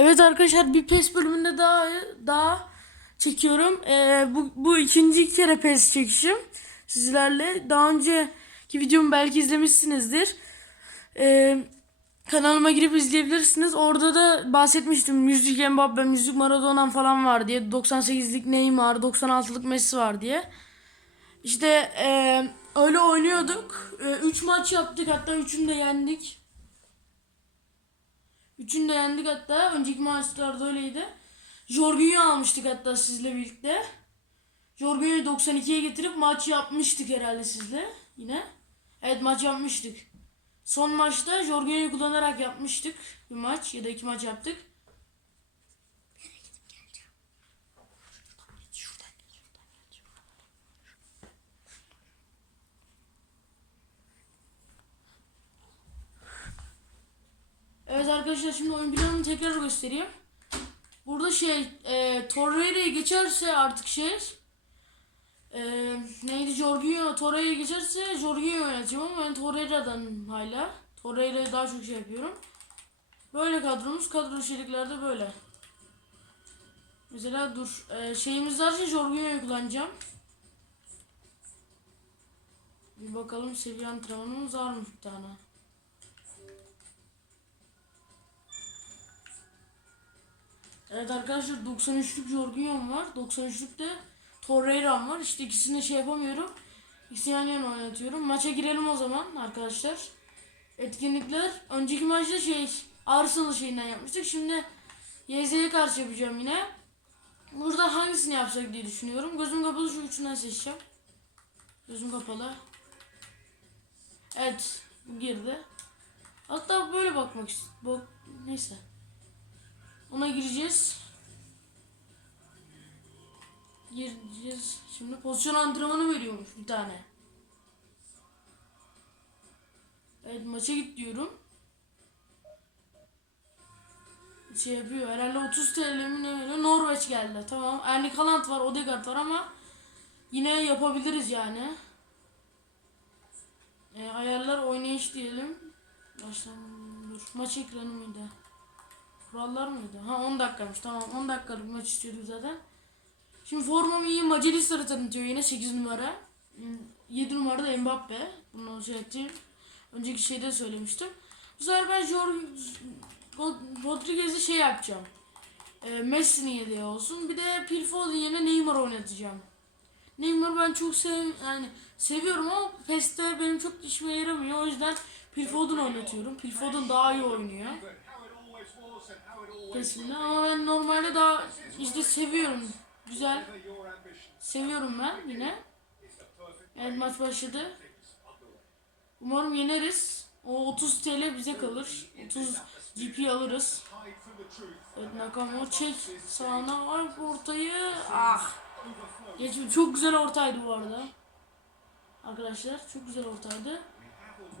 Evet arkadaşlar bir PES bölümünde daha daha çekiyorum. Ee, bu, bu ikinci kere PES çekişim sizlerle. Daha önceki videomu belki izlemişsinizdir. Ee, kanalıma girip izleyebilirsiniz. Orada da bahsetmiştim. Müzik Mbappe, müzik Maradona falan var diye. 98'lik Neymar, 96'lık Messi var diye. İşte ee, öyle oynuyorduk. 3 maç yaptık hatta 3'ünü de yendik. Üçünü de yendik hatta. Önceki maçlarda öyleydi. Jorginho almıştık hatta sizle birlikte. Jorginho'yu 92'ye getirip maç yapmıştık herhalde sizle yine. Evet maç yapmıştık. Son maçta Jorginho'yu kullanarak yapmıştık bir maç ya da iki maç yaptık. Evet arkadaşlar şimdi oyun planını tekrar göstereyim. Burada şey e, Torreira'yı geçerse artık şey e, neydi Jorginho Torreira'yı geçerse Jorginho oynatacağım ama ben Torreira'dan hala. Torreira'yı daha çok şey yapıyorum. Böyle kadromuz kadro içeriklerde böyle. Mesela dur e, şeyimiz varsa Jorginho'yu kullanacağım. Bir bakalım seviye antrenmanımız varmış bir tane. Evet arkadaşlar 93'lük Jorginho'm var. 93'lükte Torreira'm var. İşte ikisini şey yapamıyorum. İkisini yan yana oynatıyorum. Maça girelim o zaman arkadaşlar. Etkinlikler. Önceki maçta şey Arsenal şeyinden yapmıştık. Şimdi YZ'ye karşı yapacağım yine. Burada hangisini yapsak diye düşünüyorum. Gözüm kapalı şu üçünden seçeceğim. Gözüm kapalı. Evet. Girdi. Hatta böyle bakmak istiyorum. Bak, neyse. Ona gireceğiz. Gireceğiz. Şimdi pozisyon antrenmanı veriyormuş bir tane. Evet maça git diyorum. Şey yapıyor herhalde 30 TL mi ne veriyor? Norveç geldi. Tamam. Erling Haaland var, Odegaard var ama yine yapabiliriz yani. E, ayarlar oynayış diyelim. Baştan dur. Maç ekranı mıydı? Kurallar mıydı? Ha 10 dakikaymış tamam 10 dakikalık maç istiyorduk zaten. Şimdi formam iyi Macaristar'ı tanıtıyor yine 8 numara. 7 numara da Mbappe. Bunu şey ettim. Önceki şeyde söylemiştim. Bu sefer ben Jorge Rodriguez'i şey yapacağım. E, Messi'nin yedeği olsun. Bir de Phil Foden yerine Neymar oynatacağım. Neymar ben çok sev yani seviyorum ama PES'te benim çok işime yaramıyor. O yüzden Phil Foden oynatıyorum. Phil Foden daha iyi oynuyor. Kesinlikle ama ben normalde daha işte seviyorum. Güzel. Seviyorum ben yine. Evet maç başladı. Umarım yeneriz. O 30 TL bize kalır. 30 GP alırız. Evet Nakamo çek sağına ay ortayı. Ah. Geç, çok güzel ortaydı bu arada. Arkadaşlar çok güzel ortaydı.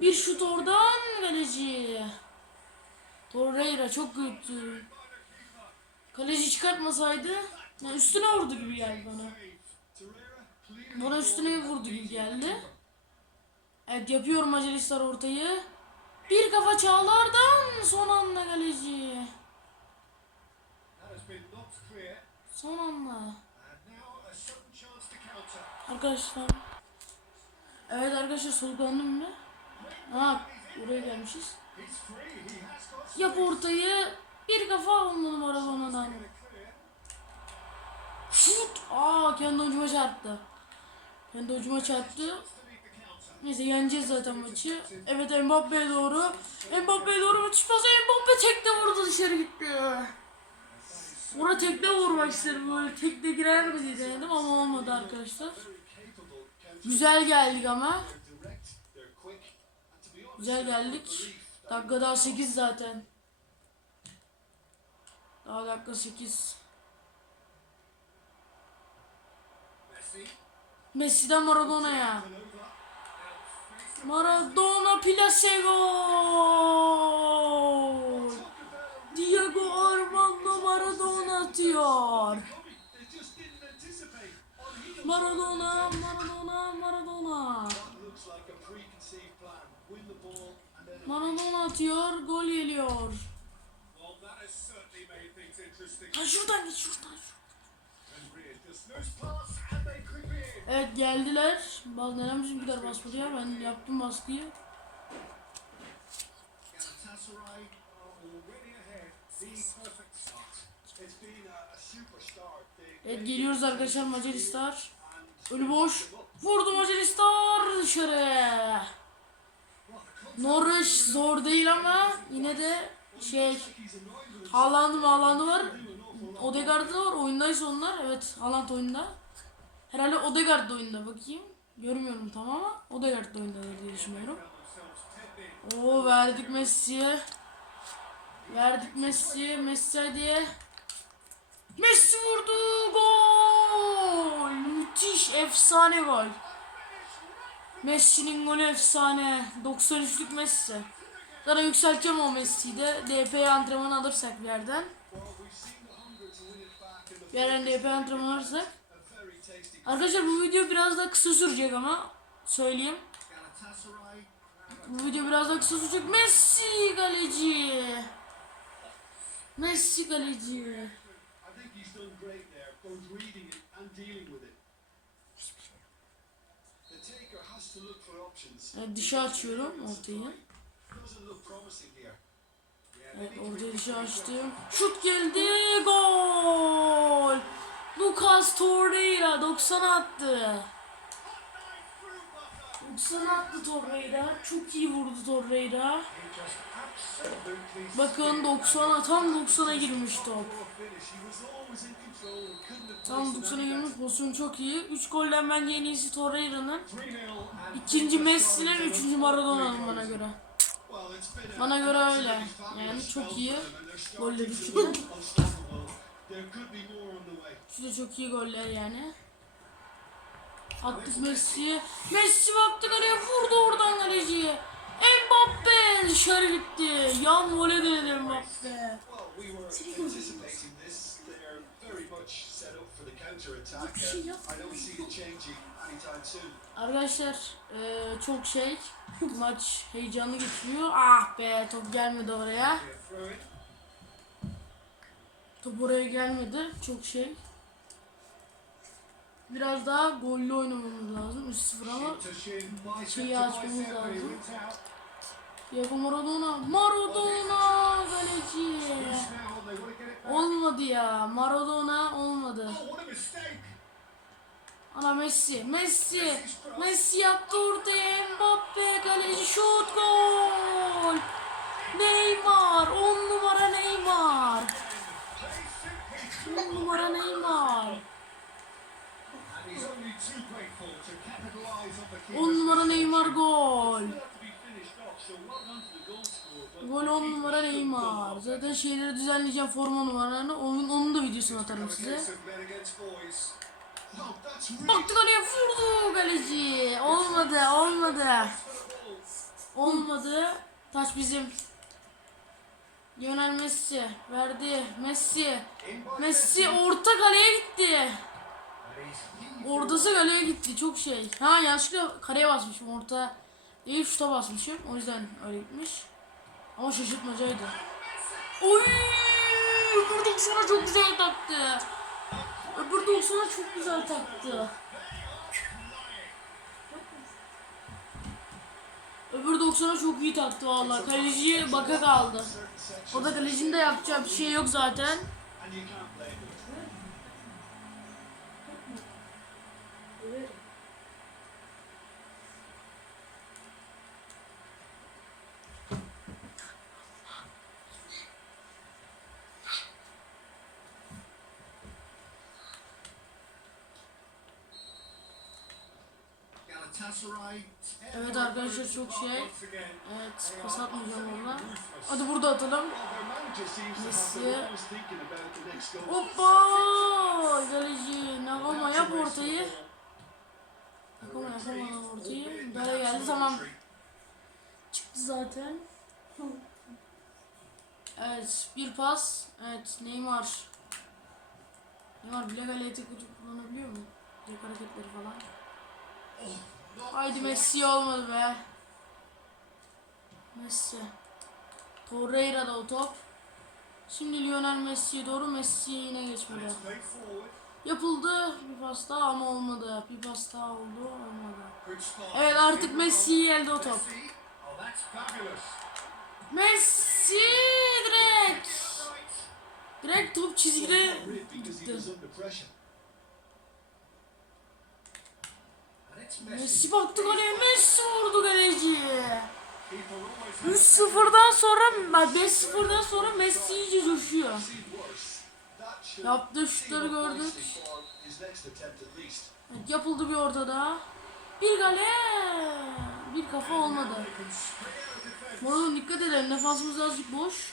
Bir şut oradan kaleci. Torreira çok kötü. Kaleci çıkartmasaydı yani üstüne vurdu gibi geldi bana. Bana üstüne vurdu gibi geldi. Evet yapıyorum Macaristar ortayı. Bir kafa Çağlar'dan son anda kaleci. Son anda. Arkadaşlar. Evet arkadaşlar soluklandım mı? Ha buraya gelmişiz. Yap ortayı. Bir kafa olmalı Maradona'dan. Şut. Aa kendi ucuma çarptı. Kendi ucuma çarptı. Neyse yeneceğiz zaten maçı. Evet Mbappe'ye doğru. Mbappe'ye doğru müthiş pas. Mbappe tekte vurdu dışarı gitti. Ona tekte vurmak istedim böyle tekte girer mi diye denedim ama olmadı arkadaşlar. Güzel geldik ama. Güzel geldik. Dakika daha 8 zaten. Daha dakika 8. Messi'den Maradona'ya. Maradona plase gol. Diego Armando Maradona atıyor. Maradona, Maradona, Maradona. Maradona atıyor, gol geliyor. Şuradan geç şuradan. Evet geldiler. Bal neden bizimkiler basmadı ya? Ben yaptım baskıyı. Evet geliyoruz arkadaşlar Macaristar. Ölü boş. Vurdu Macaristar dışarı. Norveç zor değil ama yine de şey Haaland'ı Haaland'ı var. Odegaard da var. Oyundaysa onlar. Evet Haaland oyunda. Herhalde Odegaard da oyunda bakayım. Görmüyorum tam ama Odegaard da oyunda diye düşünüyorum. Oo verdik Messi'ye. Verdik Messi'ye. Messi diye. Messi vurdu. Gol. Müthiş efsane gol. Messi'nin golü efsane. 93'lük Messi. Zaten yükselteceğim o Messi'yi de. DP antrenmanı alırsak bir yerden. Bir yerden DP antrenmanı alırsak. Arkadaşlar bu video biraz daha kısa sürecek ama söyleyeyim. Bu video biraz daha kısa sürecek. Messi kaleci. Messi kaleci. Evet, dışa açıyorum ortayı. Evet ortaya dışa açtım. Şut geldi. Gol. Lucas Torreira 90 attı. 90 attı Torreira. Çok iyi vurdu Torreira. Bakın 90 tam 90'a girmiş top. Tam placed 90'a girmiş pozisyon çok iyi. 3 golden bence en iyisi Torreira'nın. 3-0 and İkinci Messi'nin, üçüncü Maradona'nın bana göre. Bana göre öyle. Yani çok iyi golleri çıktı. Şu da çok iyi goller yani. Attık Messi'ye. Messi baktı kaleye vurdu oradan kaleciye. Mbappe dışarı gitti. Yan vole denedi Mbappe. Bir şey. Arkadaşlar eee, çok şey maç heyecanlı geçiyor. Ah be top gelmedi oraya. Top oraya gelmedi. Çok şey. Biraz daha gollü oynamamız lazım. 3-0 ama şeyi açmamız lazım. Diego Maradona. Maradona kaleci. Olmadı ya. Maradona olmadı. Oh, what a mistake! Ana Messi. Messi. Messi yaptı ortaya. Mbappe kaleci şut gol. Neymar. 10 numara Neymar. 10 numara Neymar. On the 10 keeper's numara Neymar gol. Gol 10 numara Neymar. Zaten şeyleri düzenleyeceğim forma numaralarını. Onun, onun da videosunu atarım size. Baktı kaleye vurdu kaleci. Olmadı olmadı. Olmadı. Taç bizim. Lionel Messi verdi. Messi. Messi orta kaleye gitti. Ortası kaleye gitti. Çok şey. Ha yanlışlıkla kaleye basmışım. Orta değil şuta basmışım. O yüzden öyle gitmiş. Ama şaşırtmacaydı. Oy! Öbür 90'a çok güzel taktı. Öbür 90'a çok güzel taktı. Öbür 90'a çok iyi taktı vallahi. Kaleciye baka kaldı. O da kalecinin de yapacağı bir şey yok zaten. And Evet arkadaşlar çok şey. Evet pas atmayacağım orada. Hadi burada atalım. Messi. Hoppa! Kaleci Nagama yap ortayı. Nagama yapamadı ortayı. Müdahale geldi tamam. Çıktı zaten. Evet bir pas. Evet Neymar. Neymar bile galeti kullanabiliyor mu? Direkt hareketleri falan. Haydi Messi olmadı be. Messi. Torreira da o top. Şimdi Lionel Messi'ye doğru Messi'ye yine geçmedi. Yapıldı bir pas daha ama olmadı. Bir pas daha oldu olmadı. Evet artık Messi'ye geldi o top. Messi. Direkt. Direkt top çizgide gitti. Messi. Baktı kaleye Messi vurdu kaleci. Keeper always has 3-0'dan sonra 5-0'dan sonra Messi iyice coşuyor. Yaptığı şutları gördük. yapıldı bir ortada. Bir gale. Bir kafa olmadı. Moral'ın dikkat edelim. Defansımız azıcık boş.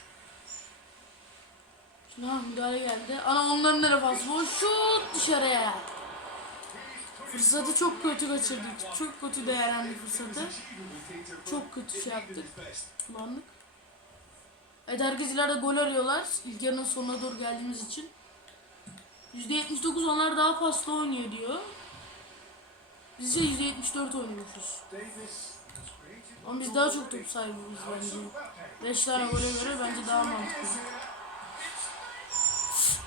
Şimdi ha müdahale geldi. Ana onların da boş. Şut dışarıya. Fırsatı çok kötü kaçırdık. Çok kötü değerlendik fırsatı. Çok kötü şey yaptık. Kullandık. Evet herkes ileride gol arıyorlar. İlk yarının sonuna doğru geldiğimiz için. %79 onlar daha paslı oynuyor diyor. Biz ise %74 oynuyormuşuz. Ama biz daha çok top sahibiz bence. 5 tane gole göre bence daha mantıklı.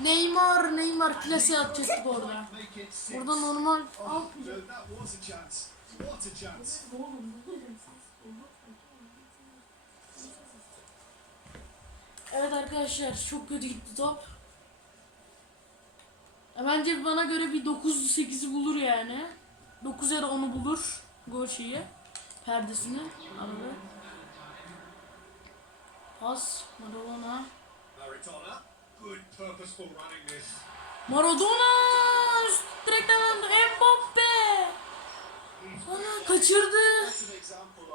Neymar, Neymar plase atacaktık orada. Orada normal Oh, al. no, that was a chance. What a chance. Evet arkadaşlar çok kötü gitti top. Bence bana göre bir 9-8'i bulur yani. 9 ya da 10'u bulur gol şeyi. Perdesini arada. Pas Maradona. Maradona, Maradona! Direkten. Mbappe! Ana kaçırdı.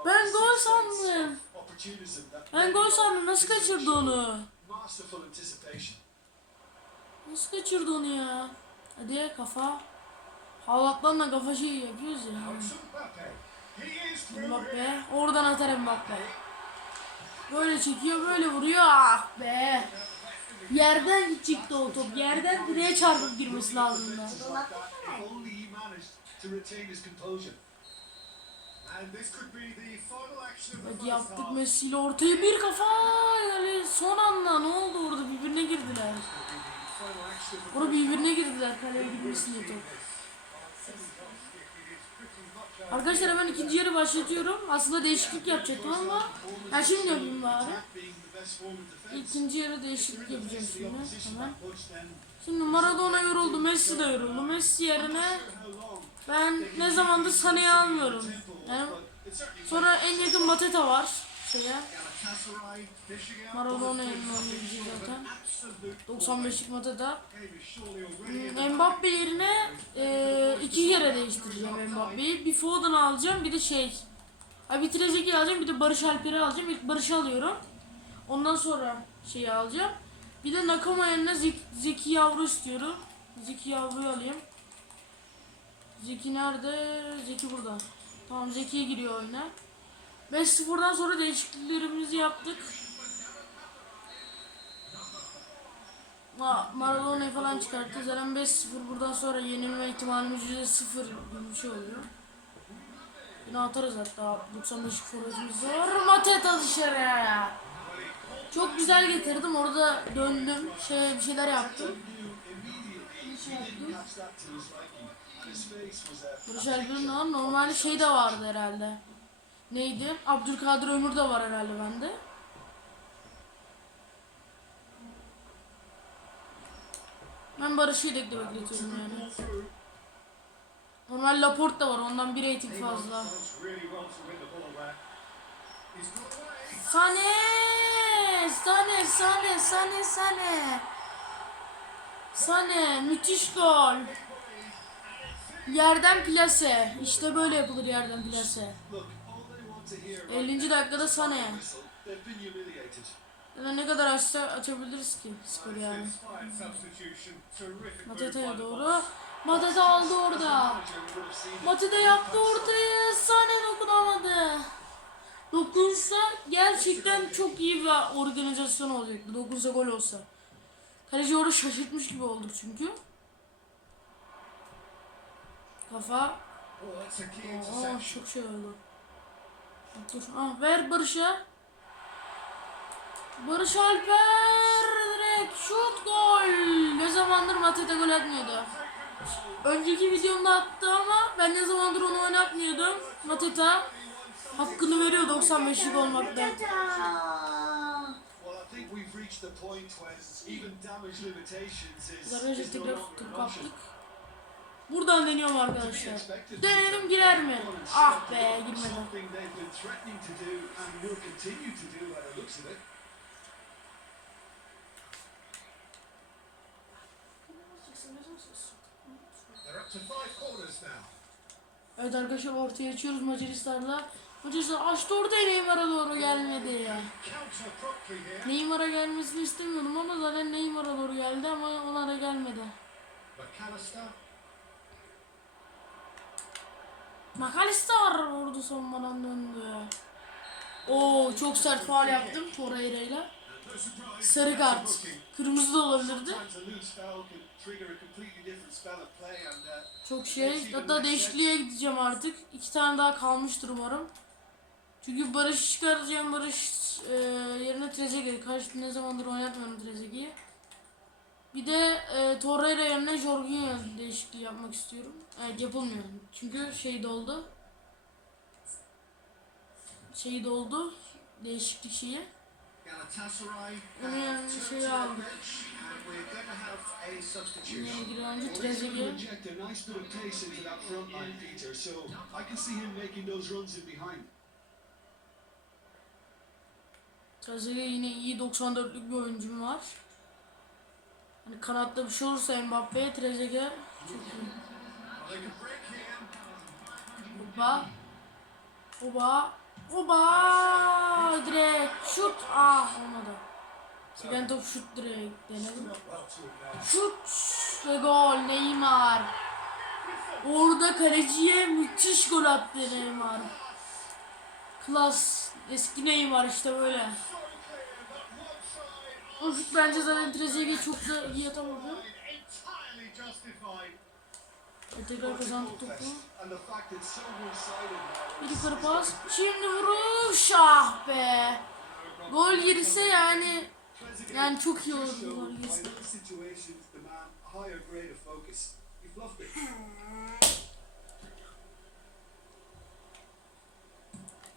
Ben gol sandım. Ben gol sandım. Nasıl kaçırdı onu? Nasıl kaçırdı onu ya? Hadi kafa. Halatlanla kafa şeyi yapıyoruz ya. Mbappe. Oradan atar Mbappe. Böyle çekiyor böyle vuruyor. Ah be. Yerden çıktı o top. Yerden direğe çarpıp girmesi lazımdı. Hadi yaptık. Messi ile ortaya bir kafa. Yani son anda ne oldu orada birbirine girdiler. Orada birbirine girdiler kaleye girmesin diye top. Arkadaşlar hemen ikinci yarı başlatıyorum. Aslında değişiklik yapacaktım ama ben şimdi yapayım bari. İkinci yarı değişiklik yapacağım The şimdi hemen. Şimdi Maradona yoruldu, Messi de yoruldu. Messi yerine ben ne zamandır Sané'yi almıyorum. Yani sonra en yakın Mateta var şeye. Maradona oynayacak zaten. absolute 95'lik Mateta. Hmm, Mbappe yerine e, iki yere değiştireceğim Mbappe'yi. Bir Foden alacağım bir de şey. Ha bitirecek alacağım bir de Barış Alper'i alacağım. İlk Barış'ı alıyorum. Ondan sonra şeyi alacağım. Bir de Nakama yerine Zeki, Zeki Yavru istiyorum. Zeki Yavru'yu alayım. Zeki nerede? Zeki burada. Tamam Zeki'ye giriyor oyuna. 5-0'dan sonra değişikliklerimizi yaptık. Ma Maradona'yı falan çıkarttı. Zaten 5-0 buradan sonra yenilme ihtimalimiz %0 gibi bir şey oluyor. Yine atarız hatta 95 forvetimiz var. Mateta dışarı. Çok güzel getirdim. Orada döndüm. Şey bir şeyler yaptım. Barış Alper'in var. Normalde şey de vardı herhalde. Neydi? Abdülkadir Ömür de var herhalde bende. Ben Barış'ı yedekte bekletiyorum yani. Normal Laporte da var. Ondan bir rating fazla. Sane! Sane, Sane, Sane, Sane. Sane, müthiş gol. Yerden plase. İşte böyle yapılır yerden plase. Look, all they want to hear right 50. dakikada Sane. Ya ne kadar açsa açabiliriz ki skoru yani. Mateta'ya doğru. Mateta aldı orada. Mateta yaptı ortayı. Sane dokunamadı. Dokunsa gerçekten çok iyi bir organizasyon olacaktı. Dokunsa gol olsa. Kaleci orada şaşırtmış gibi olduk çünkü. Kafa. Aa, çok şey oldu. Ah, ver Barış'a. Barış Alper direkt. şut gol. Ne zamandır Mateta gol atmıyordu. Önceki videomda attı ama ben ne zamandır onu oynatmıyordum. Mateta hakkını veriyor 95'lik olmakta. No tekrar an kaptık. Buradan deniyorum arkadaşlar. Deneyelim girer mi? Ah be girmedi. Evet arkadaşlar ortaya açıyoruz Macaristan'la. Macaristan açtı ortaya Neymar'a doğru gelmedi ya. Neymar'a gelmesini istemiyordum ama zaten Neymar'a doğru geldi ama ona da gelmedi. McAllister. Vurdu sonmadan döndü. Oo çok sert faal yaptım. No surprise. Sarı kart. Kırmızı da olabilirdi. Çok şey. Hatta değişikliğe gideceğim artık. İki tane daha kalmıştır umarım. Çünkü Barış'ı çıkaracağım. Barış e, yerine Trezeguet. Kaç ne zamandır oynatmıyorum Trezeguet'i. Bir de e, Torreira yerine Jorginho değişikliği yapmak istiyorum. Evet yapılmıyor. Çünkü şey doldu. Şey doldu. Değişiklik şeyi. Onu şey to their aldım. bench and we're going to have a substitution. Yeni giren to Trezeguet. nice of pace into that front line, Peter, so I can see him making those runs in behind. Trezeguet yine iyi 94'lük bir oyuncum var. Hani kanatta bir şey olursa Mbappe, Trezeguet çok iyi. Oba. Oba. Oba. Direkt şut. Ah olmadı. Second top şut direkt denedim. Şut ve gol Neymar. Orada kaleciye müthiş gol attı Neymar. Klas. Eski Neymar işte böyle. O şut bence zaten Trezeguet çok da iyi atamadı. entirely justified. E, tekrar kazandık topu. Bir yukarı pas. Şimdi vuruş. Ah be. Gol girse yani yani çok iyi olurdu gol girse.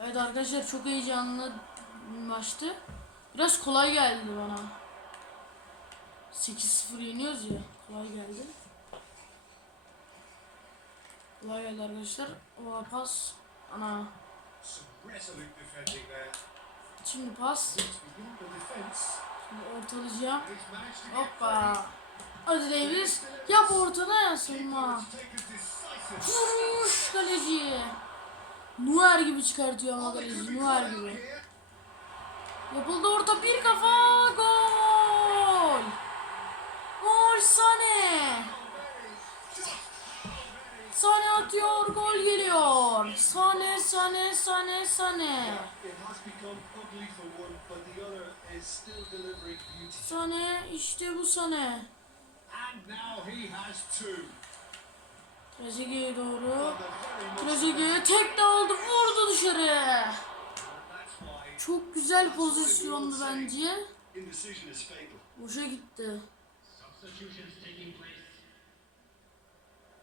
Evet arkadaşlar çok heyecanlı maçtı. Biraz kolay geldi bana. 8-0 yeniyoruz ya. Kolay geldi. Kolay geldi arkadaşlar. O pas. Ana. Şimdi pas. Şimdi ortalayacağım. Hoppa. Hadi Davis. Yap ortada ya decisive. Vuruş kaleci. Nuer gibi çıkartıyor ama kaleci. Nuer gibi. Yapıldı orta bir kafa gol. Gol Sane. Sane atıyor gol geliyor. Sane Sane Sane Sane. Sane işte bu Sane. Trezeguet'e doğru. Well, they're very much Trezeguet tek de aldı vurdu dışarı. Çok güzel pozisyondu bence. Boşa gitti.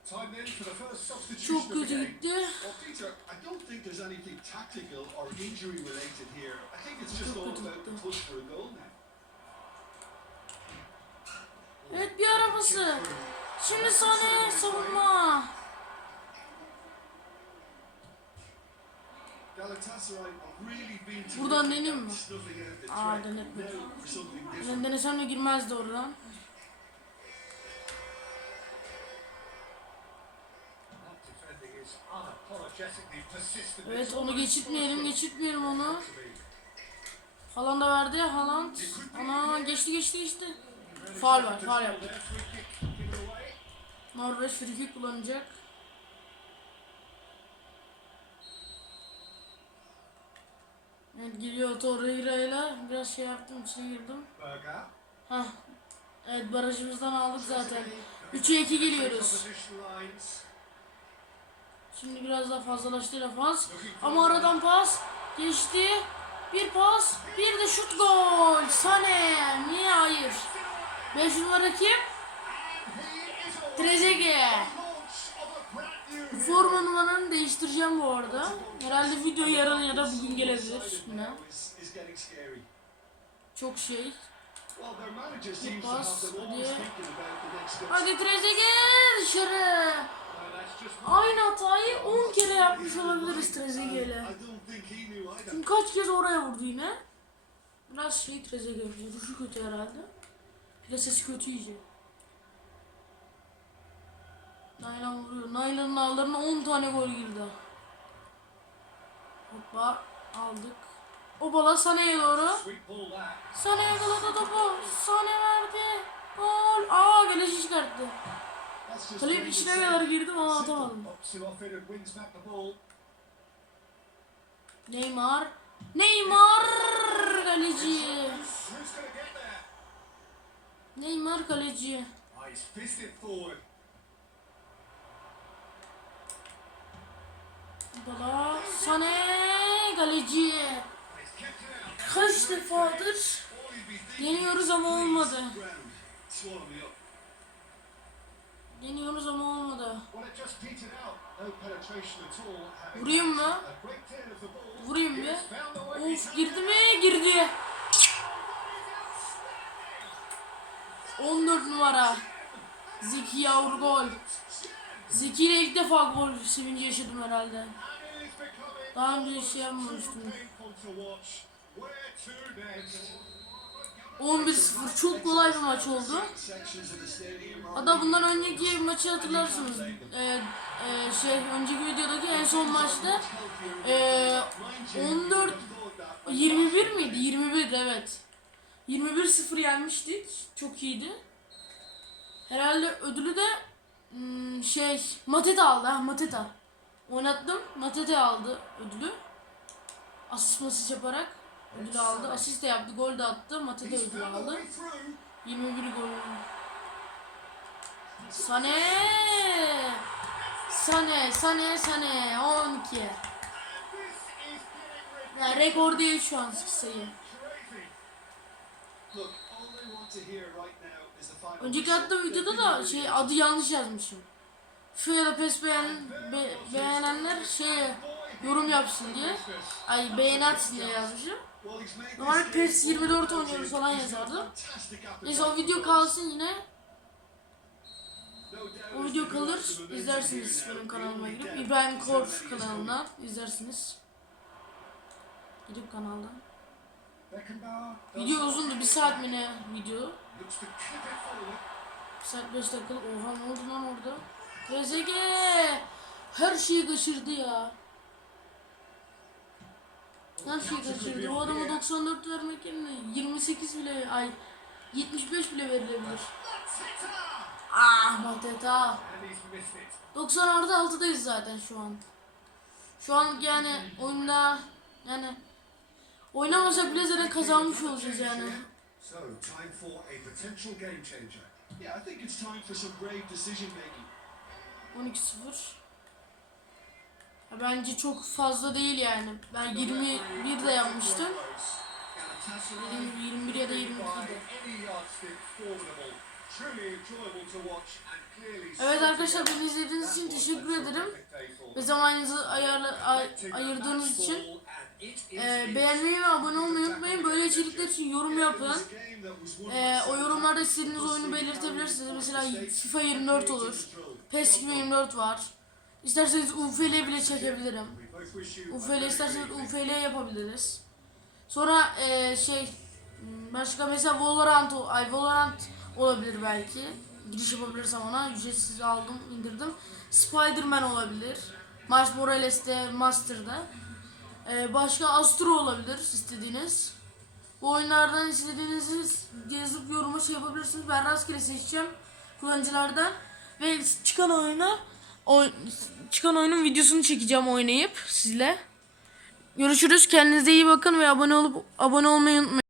The first substitution Çok kötü gitti. Evet bir arabası. Şimdi Sane savunma. Buradan deneyeyim mi? Aa denetmedim. Ben denesem de girmezdi oradan. Evet onu geçitmeyelim geçitmeyelim onu. Haaland da verdi. Haaland. Ana geçti geçti geçti. Faal var faal yaptı. Their free kick given away. Norveç frikik kullanacak. Evet geliyor Torreira'yla. Biraz şey yaptım içine girdim. Hah. Evet barajımızdan aldık zaten. 3'e 2 geliyoruz. Şimdi biraz daha fazlalaştı defans. Ama aradan pas. Geçti. Bir pas. Bir de şut gol. Sane. Niye hayır? 5 numara kim? New Forma numaranı değiştireceğim bu arada. Herhalde video yarın ya da bugün gelebilir yine. Çok şey. To Pas, hadi. Hadi Trezeguet dışarı. Aynı hatayı 10 kere yapmış olabiliriz Trezeguet'le. I don't think he knew either. Çünkü kaç kez oraya vurdu yine. Biraz şey Trezeguet. Vuruşu kötü herhalde. Plasesi kötü iyice. Naylan vuruyor. Naylan'ın ağlarına 10 tane gol girdi. Hoppa aldık. O bala Sané'ye doğru. Sané yakaladı topu. Sané verdi. Gol. Aa kaleci çıkarttı. Plain içine kadar girdim ama atamadım. Neymar. Neymar kaleci. Neymar kaleci. Bala Sané kaleci. Kaç defadır deniyoruz ama olmadı. Deniyoruz ama olmadı. Vurayım mı? Vurayım way. Of girdi mi? Girdi. 14 numara. Zeki yavru gol. Zeki ile ilk defa gol sevinci yaşadım herhalde. Daha önce şey yapmamıştım. painful to watch. Where to next? 11-0 çok kolay bir maç oldu. Hatta bundan önceki maçı hatırlarsınız. Ee, e, şey önceki videodaki en son maçta e, 14 21 miydi? 21 evet. 21-0 yenmiştik. Çok iyiydi. Herhalde ödülü de hmm, şey Mateta aldı ha Mateta. Oynattım. Mateta aldı ödülü. Asist masist yaparak ödülü aldı. Asist de yaptı. Gol de attı. Mateta the aldı. way through. 21 gol. Sane. Sane, Sane, Sane. 12. This is getting Yani rekor değil şu an sayı. Önceki attığım videoda da şey adı yanlış yazmışım. Da pes beğen, be- beğenenler şey yorum yapsın diye. Ay beğenersin diye yazmışım. Well, he's made Normal this PES game 24 one oynuyoruz falan yazardı. Neyse o video kalsın yine. O video kalır. izlersiniz benim kanalıma girip. İbrahim Korf kanalından izlersiniz. Gidip kanaldan. Video uzundu. Bir saat mi ne video? 1 saat 5 dakika. Oha ne oldu lan orada? Trezeguet! Her şeyi kaçırdı ya. Her şeyi kaçırdı. O adama 94 vermek yerine 28 bile ay 75 bile verilebilir. Ah Mateta. And he's missed it. 90 artı 6'dayız zaten şu an. Şu an yani oyunda yani oynamasak bile zaten kazanmış olacağız yani. So, time for a potential game changer. Yeah, I think it's time for some brave decision making. 12-0. Ya Bence çok fazla değil yani. Ben 21 de yapmıştım. Dediğim gibi 21 ya da 22 By de. any yardstick formidable. Truly enjoyable to watch and clearly Evet arkadaşlar beni izlediğiniz için teşekkür ederim. Ve zamanınızı ayarla, ay, ayırdığınız için e, beğenmeyi ve abone olmayı unutmayın. Böyle içerikler için yorum yapın. E, o yorumlarda istediğiniz oyunu belirtebilirsiniz. Mesela FIFA 24 olur. PES 2024 var. İsterseniz UFL bile çekebilirim. UFL isterseniz UFL yapabiliriz. Sonra e, şey başka mesela Valorant, ay Valorant olabilir belki. Giriş yapabilirsem ona ücretsiz aldım, indirdim. Spider-Man olabilir. Miles Morales'te Master'da. E, başka Astro olabilir istediğiniz. Bu oyunlardan istediğinizi yazıp yoruma şey yapabilirsiniz. Ben rastgele seçeceğim kullanıcılardan ve çıkan oyuna o çıkan oyunun videosunu çekeceğim oynayıp sizle. Görüşürüz. Kendinize iyi bakın ve abone olup abone olmayı unutmayın.